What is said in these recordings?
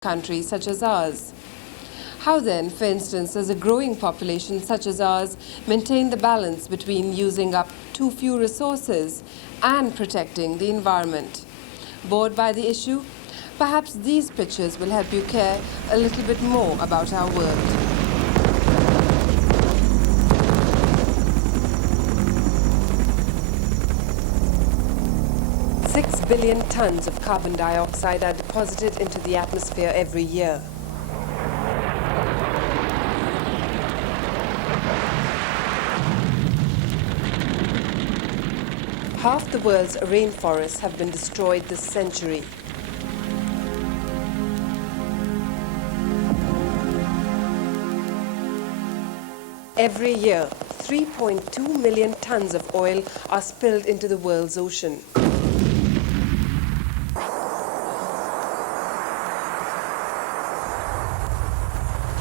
country such as ours. How then, for instance, does a growing population such as ours maintain the balance between using up too few resources and protecting the environment? Bored by the issue? Perhaps these pictures will help you care a little bit more about our world. Six billion tons of carbon dioxide are deposited into the atmosphere every year. Half the world's rainforests have been destroyed this century. Every year, 3.2 million tons of oil are spilled into the world's ocean.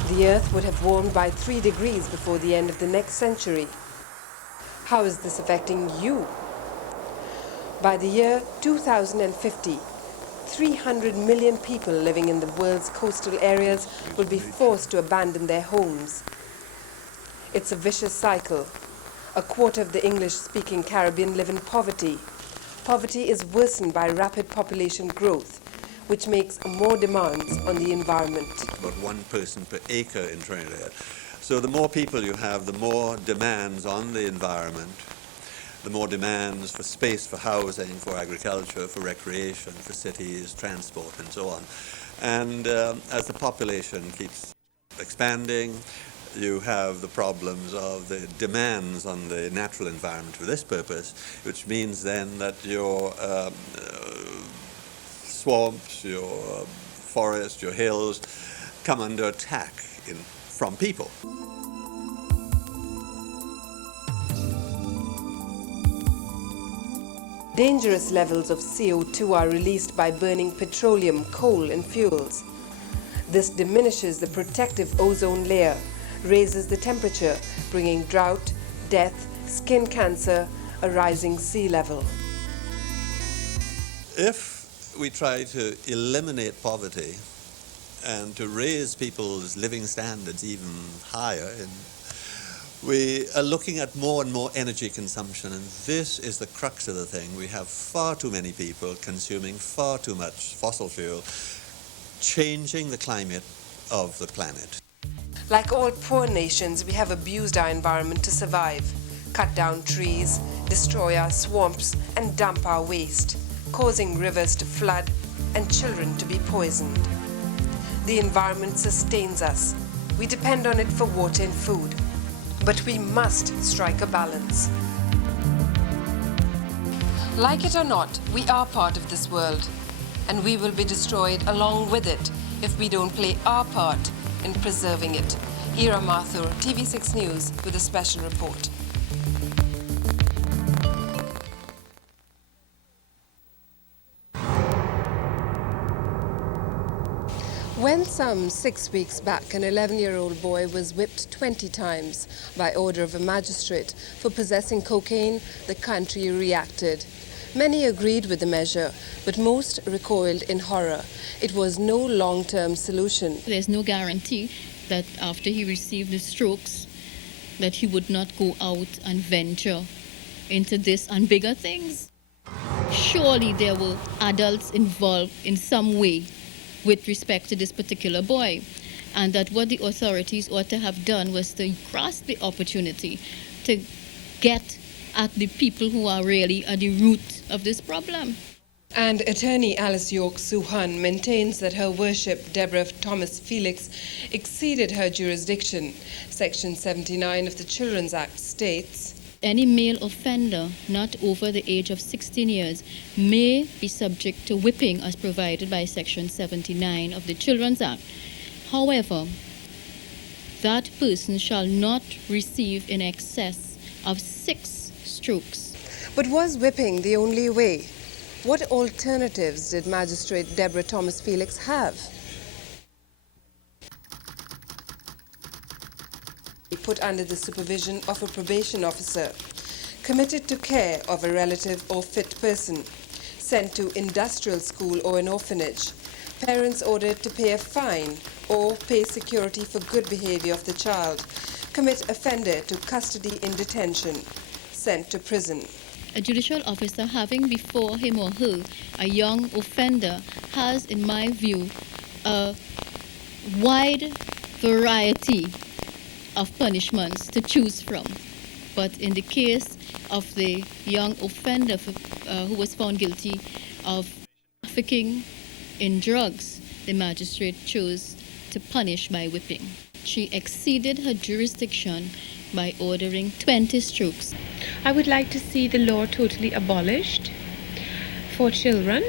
The Earth would have warmed by 3 degrees before the end of the next century. How is this affecting you? By the year 2050, 300 million people living in the world's coastal areas will be forced to abandon their homes. It's a vicious cycle. A quarter of the English-speaking Caribbean live in poverty. Poverty is worsened by rapid population growth, which makes more demands on the environment. About 1 person per acre in Trinidad. So the more people you have, the more demands on the environment, the more demands for space, for housing, for agriculture, for recreation, for cities, transport, and so on. And as the population keeps expanding, you have the problems of the demands on the natural environment for this purpose, which means then that your swamps, your forests, your hills come under attack from people. Dangerous levels of CO2 are released by burning petroleum, coal, and fuels. This diminishes the protective ozone layer, raises the temperature, bringing drought, death, skin cancer, a rising sea level. If we try to eliminate poverty and to raise people's living standards even higher, we are looking at more and more energy consumption, and this is the crux of the thing. We have far too many people consuming far too much fossil fuel, changing the climate of the planet. Like all poor nations, we have abused our environment to survive, cut down trees, destroy our swamps, and dump our waste, causing rivers to flood and children to be poisoned. The environment sustains us. We depend on it for water and food. But we must strike a balance. Like it or not, we are part of this world, and we will be destroyed along with it if we don't play our part in preserving it. Here are Mathur, TV6 News, with a special report. When some 6 weeks back, an 11-year-old boy was whipped 20 times by order of a magistrate for possessing cocaine, the country reacted. Many agreed with the measure, but most recoiled in horror. It was no long-term solution. There's no guarantee that after he received the strokes, that he would not go out and venture into this and bigger things. Surely there were adults involved in some way with respect to this particular boy, and that what the authorities ought to have done was to grasp the opportunity to get at the people who are really at the root of this problem. And attorney Alice York Suhan maintains that her worship, Deborah Thomas Felix, exceeded her jurisdiction. Section 79 of the Children's Act states, any male offender not over the age of 16 years may be subject to whipping as provided by Section 79 of the Children's Act. However, that person shall not receive in excess of 6 strokes. But was whipping the only way? What alternatives did Magistrate Deborah Thomas Felix have? Put under the supervision of a probation officer, committed to care of a relative or fit person, sent to industrial school or an orphanage, Parents ordered to pay a fine or pay security for good behavior of the child. Commit offender to custody in detention. Sent to prison. A judicial officer having before him or her a young offender has, in my view, a wide variety of punishments to choose from. But in the case of the young offender who was found guilty of trafficking in drugs, the magistrate chose to punish by whipping. She exceeded her jurisdiction by ordering 20 strokes. I would like to see the law totally abolished for children.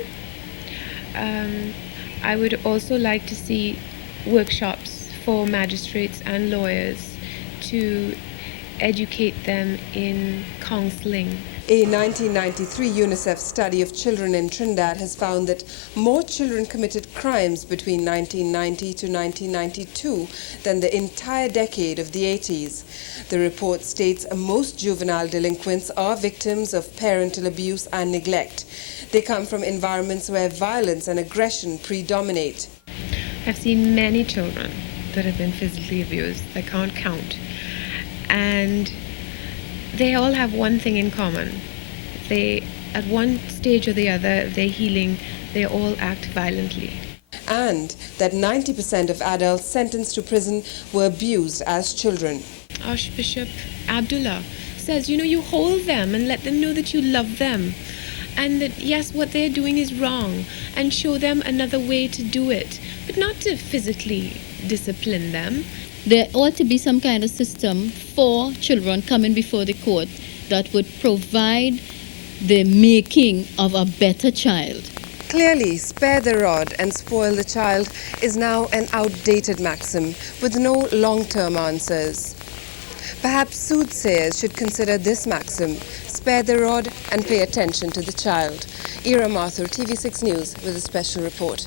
I would also like to see workshops for magistrates and lawyers to educate them in counseling. A 1993 UNICEF study of children in Trinidad has found that more children committed crimes between 1990 to 1992 than the entire decade of the 80s. The report states most juvenile delinquents are victims of parental abuse and neglect. They come from environments where violence and aggression predominate. I've seen many children that have been physically abused. I can't count. And they all have one thing in common. They, at one stage or the other of their healing, they all act violently. And that 90% of adults sentenced to prison were abused as children. Archbishop Abdullah says, you hold them and let them know that you love them. And that, yes, what they're doing is wrong. And show them another way to do it. But not to physically discipline them. There ought to be some kind of system for children coming before the court that would provide the making of a better child. Clearly, spare the rod and spoil the child is now an outdated maxim with no long-term answers. Perhaps soothsayers should consider this maxim: spare the rod and pay attention to the child. Ira Mathur, TV6 News, with a special report.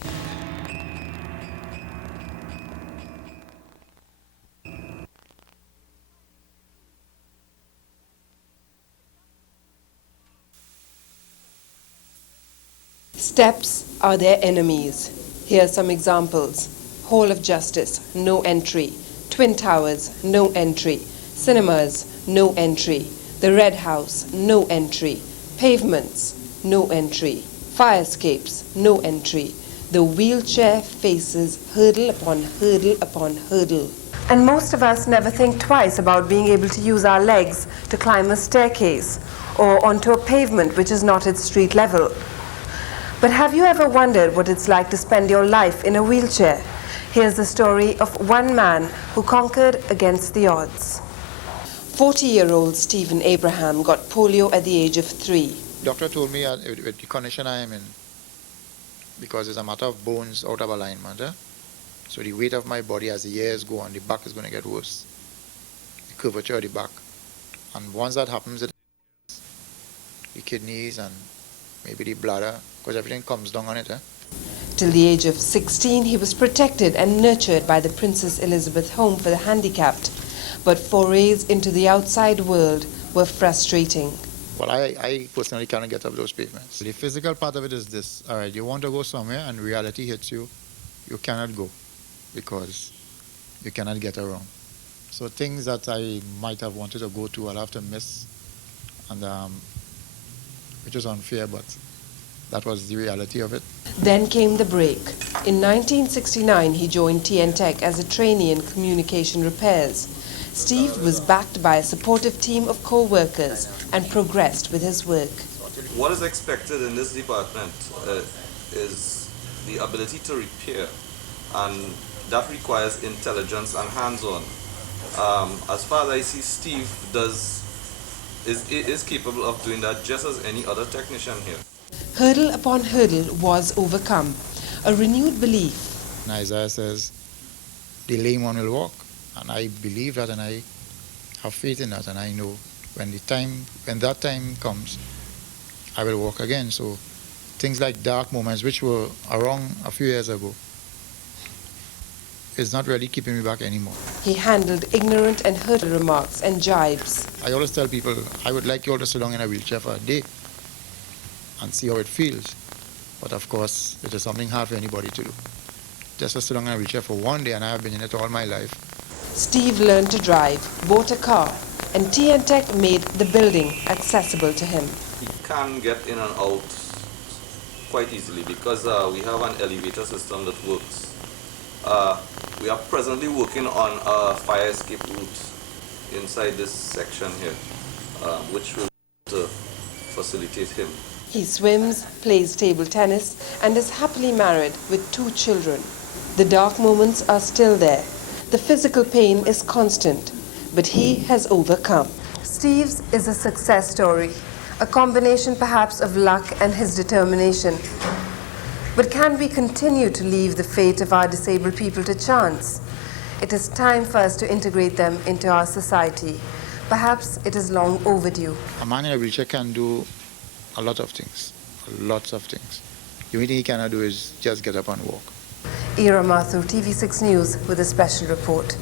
Steps are their enemies. Here are some examples. Hall of Justice, no entry. Twin Towers, no entry. Cinemas, no entry. The Red House, no entry. Pavements, no entry. Fire escapes, no entry. The wheelchair faces hurdle upon hurdle upon hurdle. And most of us never think twice about being able to use our legs to climb a staircase or onto a pavement which is not at street level. But have you ever wondered what it's like to spend your life in a wheelchair? Here's the story of one man who conquered against the odds. 40-year-old Stephen Abraham got polio at the age of 3. Doctor told me with the condition I am in, because it's a matter of bones out of alignment, so the weight of my body as the years go on, the back is going to get worse. The curvature of the back. And once that happens, the kidneys and maybe the bladder, because everything comes down on it. Till the age of 16, he was protected and nurtured by the Princess Elizabeth Home for the Handicapped. But forays into the outside world were frustrating. Well, I personally cannot get up those pavements. The physical part of it is this. All right, you want to go somewhere and reality hits you, you cannot go because you cannot get around. So things that I might have wanted to go to, I'll have to miss, and which was unfair, but that was the reality of it. Then came the break. In 1969, he joined TN Tech as a trainee in communication repairs. Steve was backed by a supportive team of co-workers and progressed with his work. What is expected in this department is the ability to repair, and that requires intelligence and hands-on. As far as I see, Steve is capable of doing that just as any other technician here. Hurdle upon hurdle was overcome. A renewed belief. And Isaiah says, the lame one will walk. And I believe that, and I have faith in that, and I know when that time comes, I will walk again. So things like dark moments, which were around a few years ago, is not really keeping me back anymore. He handled ignorant and hurtful remarks and jibes. I always tell people, I would like you all to sit down in a wheelchair for a day and see how it feels. But of course, it is something hard for anybody to do. just to sit down in a wheelchair for one day, and I have been in it all my life. Steve learned to drive, bought a car, and Tech made the building accessible to him. He can get in and out quite easily because we have an elevator system that works. We are presently working on a fire escape route inside this section here, which will facilitate him. He swims, plays table tennis, and is happily married with 2 children. The dark moments are still there. The physical pain is constant, but he has overcome. Steve's is a success story, a combination perhaps of luck and his determination. But can we continue to leave the fate of our disabled people to chance? It is time for us to integrate them into our society. Perhaps it is long overdue. A man in a wheelchair can do a lot of things, lots of things. The only thing he cannot do is just get up and walk. Mathur, TV6 News with a special report.